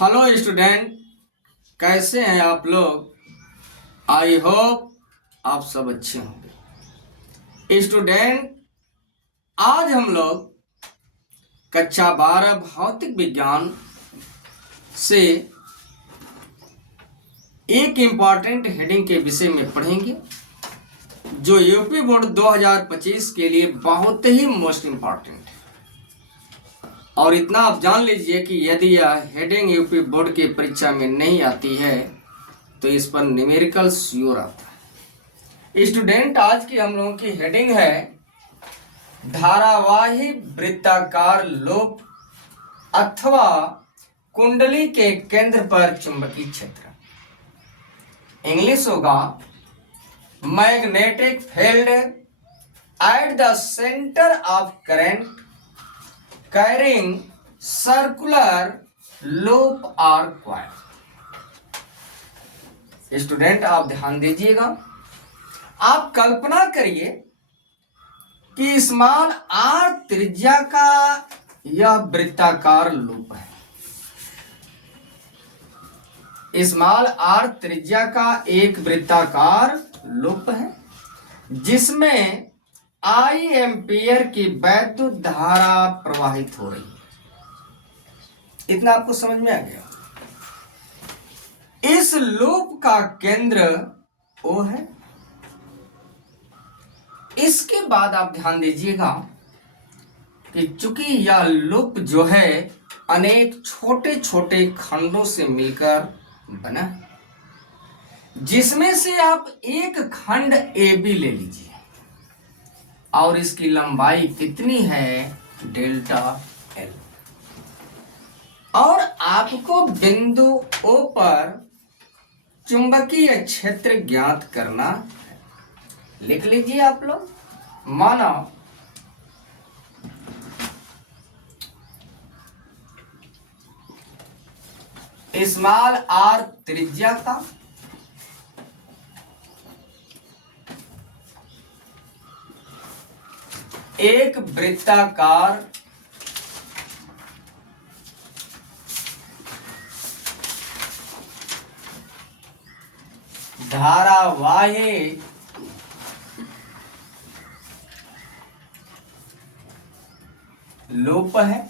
Hello student, कैसे हैं आप लोग। आई होप आप सब अच्छे होंगे। स्टूडेंट, आज हम लोग कक्षा 12 भौतिक विज्ञान से एक इम्पॉर्टेंट हेडिंग के विषय में पढ़ेंगे जो यूपी बोर्ड 2025 के लिए बहुत ही मोस्ट इम्पॉर्टेंट है। और इतना आप जान लीजिए कि यदि यह हेडिंग यूपी बोर्ड की परीक्षा में नहीं आती है तो इस पर न्यूमेरिकल श्योर आता है। स्टूडेंट, आज की हम लोगों की हेडिंग है धारावाही वृत्ताकार लूप अथवा कुंडली के केंद्र पर चुंबकीय क्षेत्र। इंग्लिश होगा magnetic field at the centre of current carrying circular loop और कॉइल। स्टूडेंट, आप ध्यान दीजिएगा। आप कल्पना करिए कि स्मॉल आर त्रिज्या का यह वृत्ताकार लूप है। स्मॉल आर त्रिज्या का एक वृत्ताकार लूप है जिसमें आई एम्पियर की वैद्युत धारा प्रवाहित हो रही है। इतना आपको समझ में आ गया। इस लूप का केंद्र O है। इसके बाद आप ध्यान दीजिएगा कि चूंकि यह लूप जो है अनेक छोटे छोटे खंडों से मिलकर बना है, जिसमें से आप एक खंड AB ले लीजिए और इसकी लंबाई कितनी है डेल्टा L, और आपको बिंदु O पर चुंबकीय क्षेत्र ज्ञात करना है। लिख लीजिए आप लोग। माना स्मॉल r त्रिज्या का एक वृत्ताकार धारावाही लूप है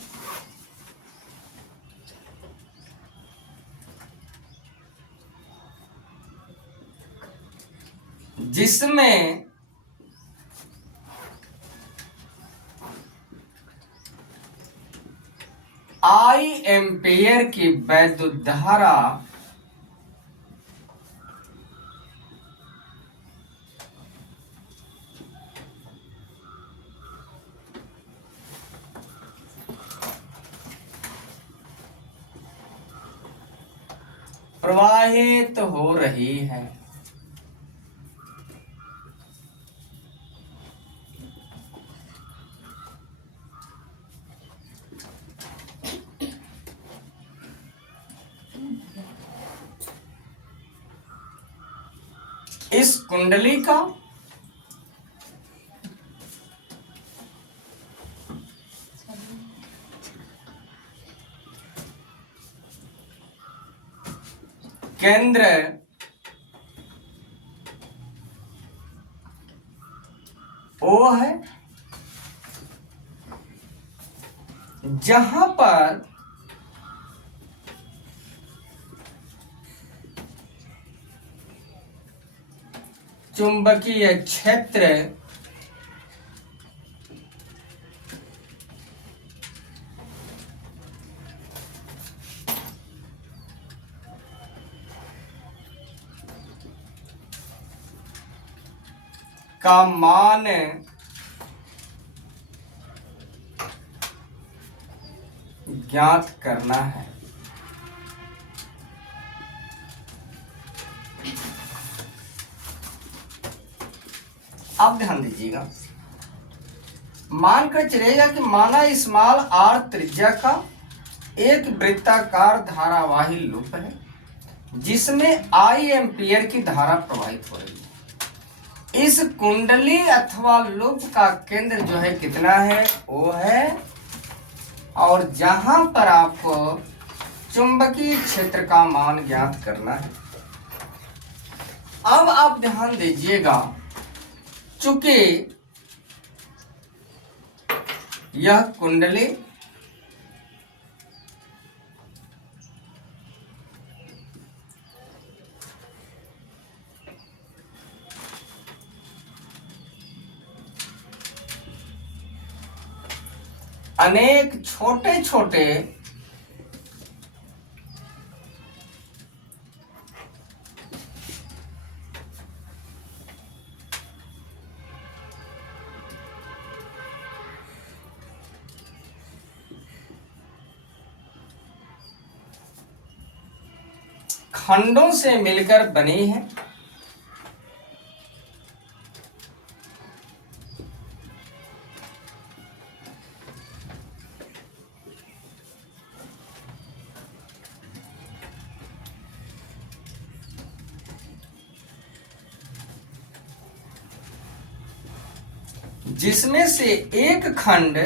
जिसमें I एम्पियर की वैद्युत धारा प्रवाहित हो रही है। इस कुंडली का केंद्र O है, जहां पर चुंबकीय क्षेत्र का मान ज्ञात करना है। आप ध्यान दीजिएगा। मानकर चलेगा कि माना स्मॉल r त्रिज्या का एक वृत्ताकार धारावाही लूप है जिसमें I एम्पियर की धारा प्रवाहित हो रही है। इस कुंडली अथवा लूप का केंद्र जो है कितना है, O है, और जहां पर आपको चुंबकीय क्षेत्र का मान ज्ञात करना है। अब आप ध्यान दीजिएगा, चूंकि यह कुंडली अनेक छोटे छोटे खंडों से मिलकर बनी है। जिसमें से एक खंड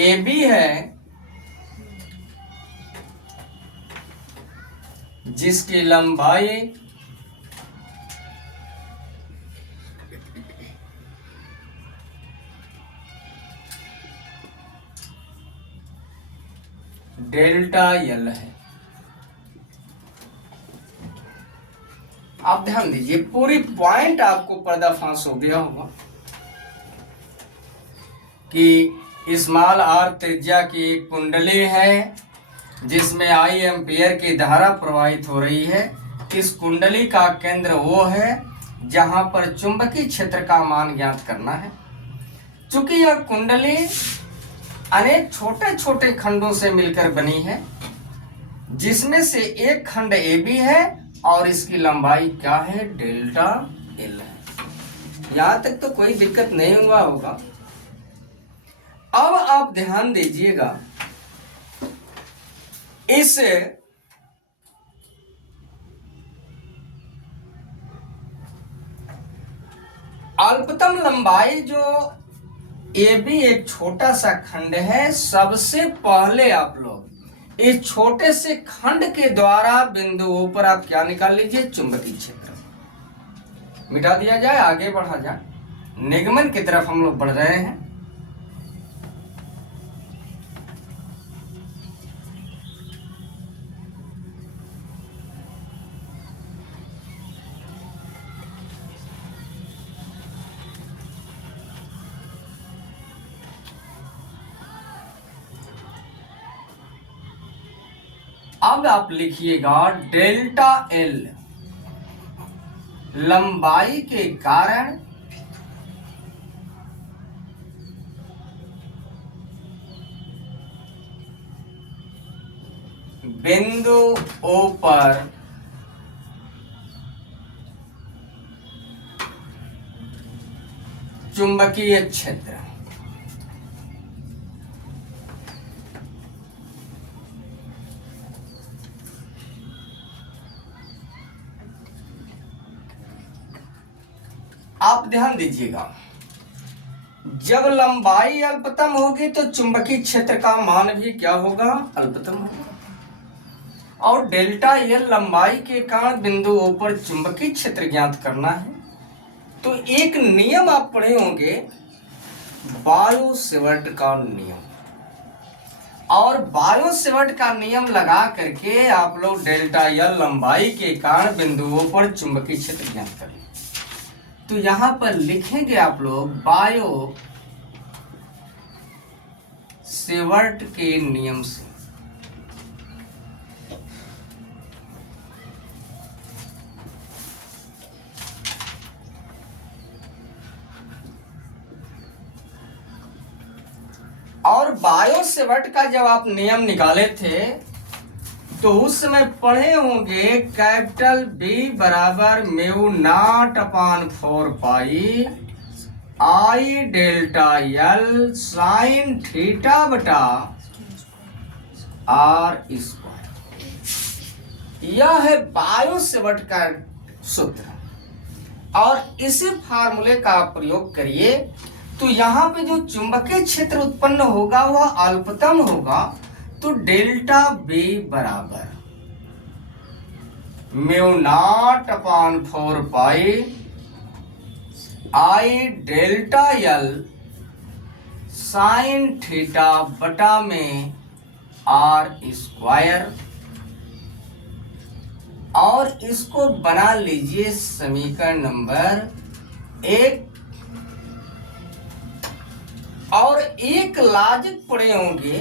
AB है, जिसकी लंबाई डेल्टा L है। आप ध्यान दीजिए, पूरी पॉइंट आपको पर्दाफाश हो गया होगा कि स्मॉल r त्रिज्या की कुंडली है जिसमें I एम्पियर की धारा प्रवाहित हो रही है। इस कुंडली का केंद्र वो है जहां पर चुंबकीय क्षेत्र का मान ज्ञात करना है। चूंकि यह कुंडली अनेक छोटे छोटे खंडों से मिलकर बनी है, जिसमें से एक खंड AB है और इसकी लंबाई क्या है, डेल्टा L है। यहां तक तो कोई दिक्कत नहीं हुआ होगा। अब आप ध्यान दीजिएगा, इस अल्पतम लंबाई जो AB एक छोटा सा खंड है, सबसे पहले आप लोग इस छोटे से खंड के द्वारा बिंदुओं पर आप क्या निकाल लीजिए, चुंबकीय क्षेत्र मिटा दिया जाए, आगे बढ़ा जाए। निगमन की तरफ हम लोग बढ़ रहे हैं। अब आप लिखिएगा डेल्टा L लंबाई के कारण बिंदु O पर चुंबकीय क्षेत्र। आप ध्यान दीजिएगा, जब लंबाई अल्पतम होगी तो चुंबकीय क्षेत्र का मान भी क्या होगा, अल्पतम होगा। और डेल्टा L लंबाई के कारण बिंदुओं पर चुंबकीय क्षेत्र ज्ञात करना है। तो एक नियम आप पढ़े होंगे, बायो-सेवर्ट का नियम। और बायो-सेवर्ट का नियम लगा करके आप लोग डेल्टा L लंबाई के कारण बिंदुओं पर चुंबकीय क्षेत्र ज्ञात करें। तो यहां पर लिखेंगे आप लोग बायो सेवर्ट के नियम से। और बायो सेवर्ट का जब आप नियम निकाले थे तो उस समय पढ़े होंगे कैपिटल B बराबर mu naught upon 4 pi I delta L sine theta बटा R स्क्वायर। यह है बायो सेवर्ट का सूत्र, और इसी फार्मूले का प्रयोग करिए तो यहाँ पे जो चुंबकीय क्षेत्र उत्पन्न होगा वह अल्पतम होगा। तो डेल्टा बी बराबर mu not upon 4 pi I delta L sine theta बटा में आर स्क्वायर, और इसको बना लीजिए समीकरण नंबर 1। और एक लॉजिक पढ़े होंगे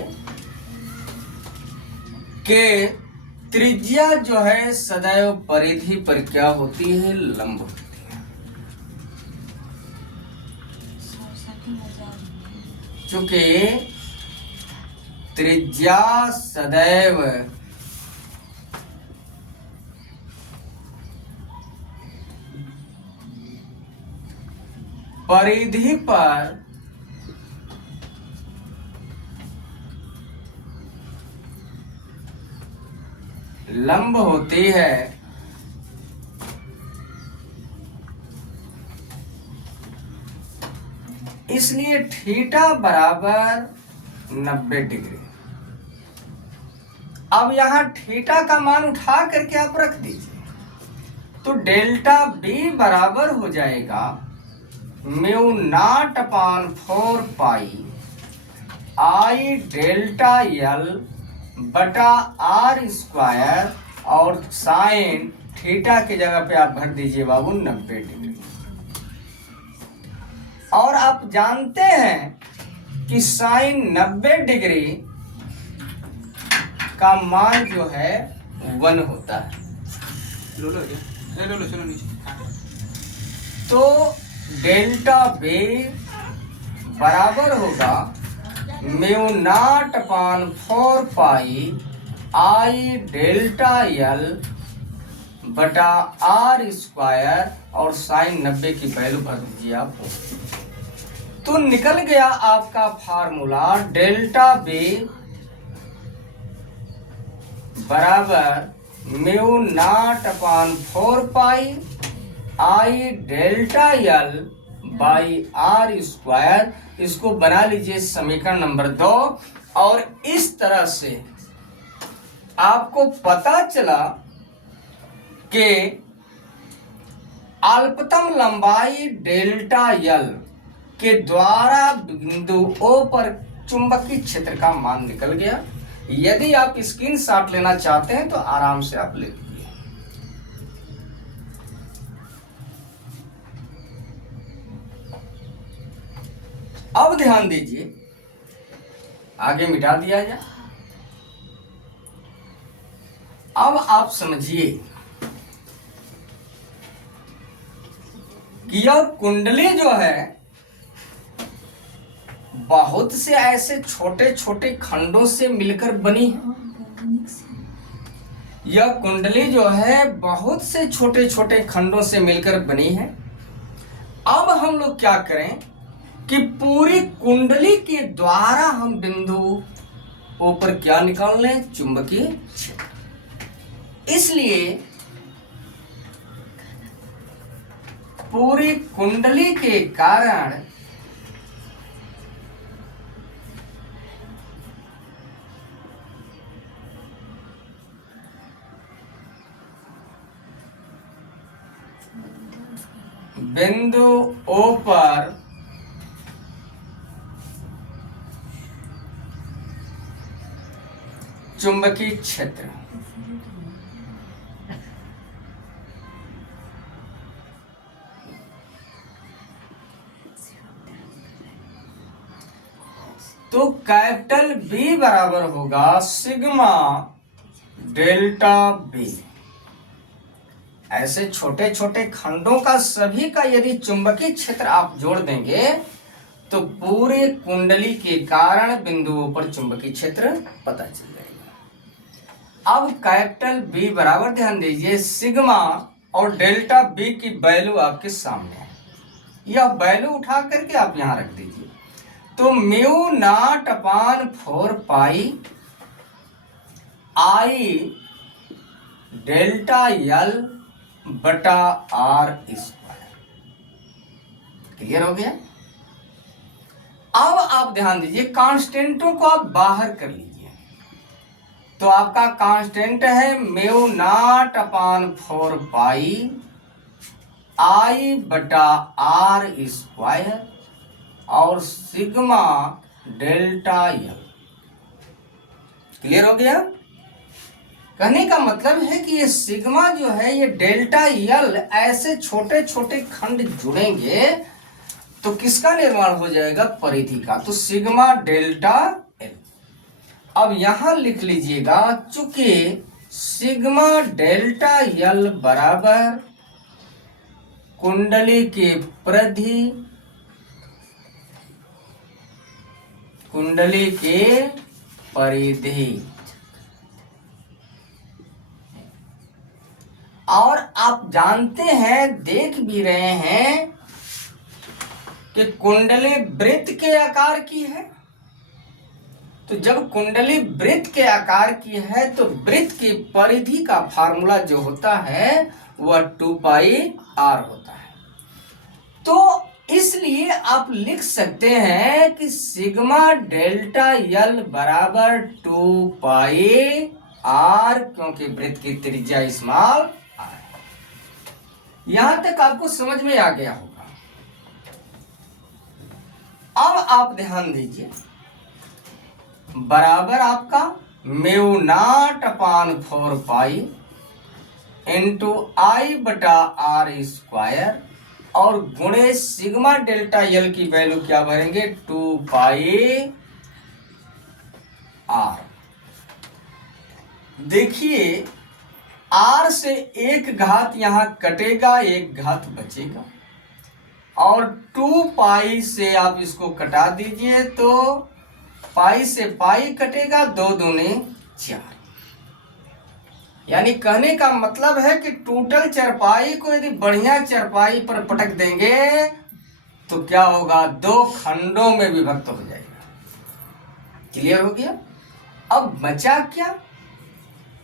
कि त्रिज्या जो है सदैव परिधि पर क्या होती है, लंब होती है। चूंकि त्रिज्या सदैव परिधि पर लंब होती है, इसलिए थीटा बराबर 90 डिग्री। अब यहां थीटा का मान उठा करके आप रख दीजिए, तो डेल्टा बी बराबर हो जाएगा mu not upon 4 pi I delta L बटा आर स्क्वायर, और साइन थीटा की जगह पे आप भर दीजिए बाबू 90 डिग्री। और आप जानते हैं कि साइन 90 डिग्री का मान जो है 1 होता है। तो डेल्टा बी बराबर होगा mu naught upon 4 pi I delta L बटा आर स्क्वायर, और साइन 90 की वैल्यू भर दीजिए आप। तो निकल गया आपका फार्मूला डेल्टा बी बराबर mu not upon 4 pi I delta L by R square. इसको बना लीजिए समीकरण नंबर 2। और इस तरह से आपको पता चला कि अल्पतम लंबाई डेल्टा एल के द्वारा बिंदु O पर चुंबकीय क्षेत्र का मान निकल गया। यदि आप स्क्रीनशॉट लेना चाहते हैं तो आराम से आप ले लीजिए। अब ध्यान दीजिए, आगे मिटा दिया जाए। अब आप समझिए कि यह कुंडली जो है बहुत से ऐसे छोटे छोटे खंडों से मिलकर बनी है। यह कुंडली जो है बहुत से छोटे छोटे खंडों से मिलकर बनी है। अब हम लोग क्या करें कि पूरी कुंडली के द्वारा हम बिंदु O पर क्या निकाल लें, चुंबकीय क्षेत्र। इसलिए पूरी कुंडली के कारण बिंदु O पर चुंबकीय क्षेत्र तो कैपिटल B बराबर होगा सिग्मा डेल्टा B। ऐसे छोटे छोटे खंडों का सभी का यदि चुंबकीय क्षेत्र आप जोड़ देंगे तो पूरे कुंडली के कारण बिंदुओं पर चुंबकीय क्षेत्र पता चल जाएगा। अब कैपिटल B बराबर, ध्यान दीजिए, सिग्मा और डेल्टा B की वैल्यू आपके सामने है। यह वैल्यू उठा करके आप यहां रख दीजिए। तो mu naught upon 4 pi I delta यल बटा आर स्क्वायर। क्लियर हो गया? अब आप ध्यान दीजिए, कांस्टेंटों को आप बाहर कर लीजिए। तो आपका कांस्टेंट है म्यू नॉट अपान 4 पाई आई बटा आर स्क्वायर और सिग्मा डेल्टा यल। क्लियर हो गया? कहने का मतलब है कि ये सिग्मा जो है, ये डेल्टा यल ऐसे छोटे छोटे खंड जुड़ेंगे तो किसका निर्माण हो जाएगा? परिधि का। तो सिग्मा डेल्टा एल। अब यहां लिख लीजिएगा, चूंकि सिग्मा डेल्टा यल बराबर कुंडली के परिधि, कुंडली के परिधि, और आप जानते हैं, देख भी रहे हैं कि कुंडली वृत्त के आकार की है। तो जब कुंडली वृत्त के आकार की है तो वृत्त की परिधि का फार्मूला जो होता है वह 2 पाई आर होता है। तो इसलिए आप लिख सकते हैं कि सिग्मा डेल्टा यल बराबर 2 पाई आर, क्योंकि वृत्त की त्रिज्या स्मॉल आर। यहां तक आपको समझ में आ गया होगा। अब आप ध्यान दीजिए, बराबर आपका mu naught upon 4 pi into I बटा आर स्क्वायर और गुणे सिग्मा डेल्टा यल की वैल्यू क्या भरेंगे? 2 पाई आर। देखिए, आर से एक घात यहां कटेगा, एक घात बचेगा, और 2 पाई से आप इसको कटा दीजिए तो पाई से पाई कटेगा, 2 दूनी 4। यानी कहने का मतलब है कि टोटल चरपाई को यदि बढ़िया चरपाई पर पटक देंगे तो क्या होगा? 2 खंडों में विभक्त हो जाएगा। क्लियर हो गया? अब बचा क्या?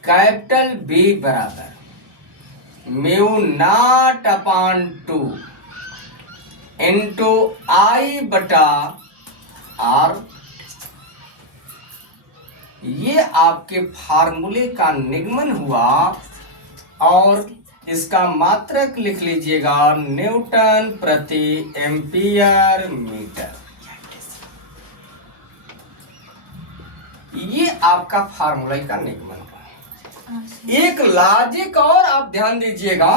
कैपिटल बी बराबर mu naught upon 2 into I बटा आर। ये आपके फार्मूले का निगमन हुआ और इसका मात्रक लिख लीजिएगा न्यूटन प्रति एम्पियर मीटर। ये आपका फार्मूला का निगमन हुआ। एक लॉजिक और आप ध्यान दीजिएगा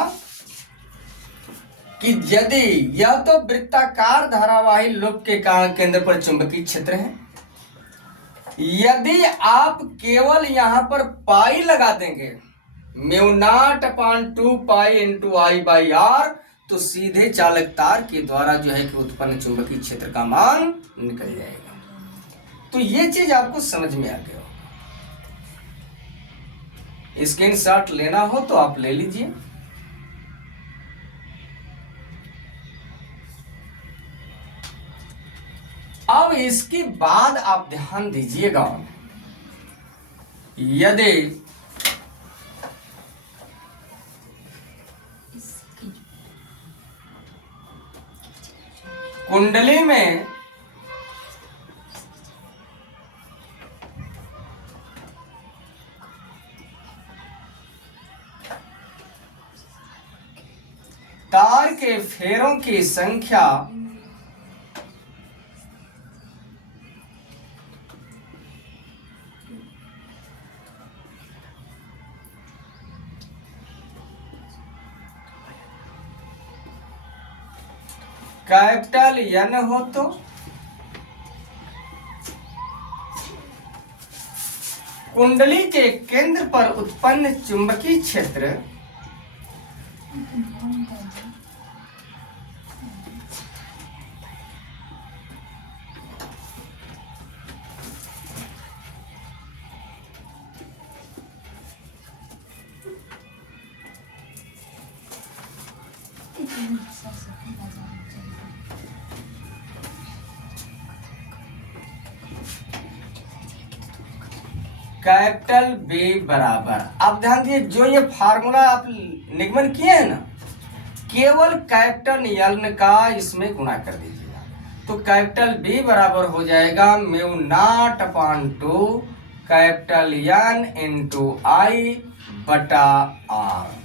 कि यदि यह तो वृत्ताकार धारावाही लूप के केंद्र पर चुंबकीय क्षेत्र है, यदि आप केवल यहां पर पाई लगा देंगे mu naught upon 2 pi into I by R, तो सीधे चालक तार के द्वारा जो है कि उत्पन्न चुंबकीय क्षेत्र का मान निकल जाएगा। तो ये चीज आपको समझ में आ गया होगा। स्क्रीनशॉट लेना हो तो आप ले लीजिए। अब इसके बाद आप ध्यान दीजिएगा, यदि कुंडली में तार के फेरों की संख्या कैपिटल एन हो तो कुंडली के केंद्र पर उत्पन्न चुंबकीय क्षेत्र कैपिटल बी बराबर, आप ध्यान दिए जो ये फार्मूला आप निगमन किए हैं ना, केवल कैपिटल एन का इसमें गुणा कर दीजिएगा, तो कैपिटल बी बराबर हो जाएगा mu not upon 2 capital N into I बटा आर।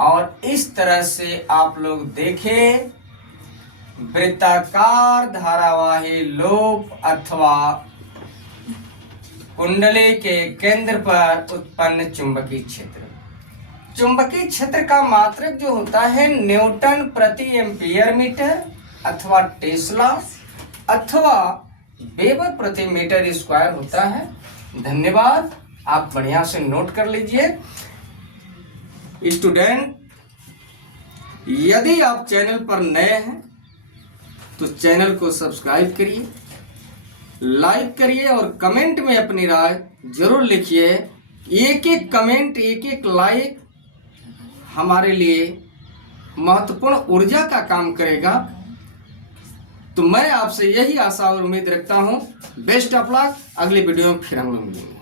और इस तरह से आप लोग देखें वृत्ताकार धारावाही लूप अथवा कुंडली के केंद्र पर उत्पन्न चुंबकीय क्षेत्र। चुंबकीय क्षेत्र का मात्रक जो होता है न्यूटन प्रति एम्पियर मीटर अथवा टेस्ला अथवा वेबर प्रति मीटर स्क्वायर होता है। धन्यवाद, आप बढ़िया से नोट कर लीजिए। स्टूडेंट, यदि आप चैनल पर नए हैं तो चैनल को सब्सक्राइब करिए, लाइक करिए और कमेंट में अपनी राय जरूर लिखिए। एक एक कमेंट, एक एक लाइक हमारे लिए महत्वपूर्ण ऊर्जा का काम करेगा। तो मैं आपसे यही आशा और उम्मीद रखता हूं। Best of luck. अगली वीडियो में फिर हम लोग मिलेंगे।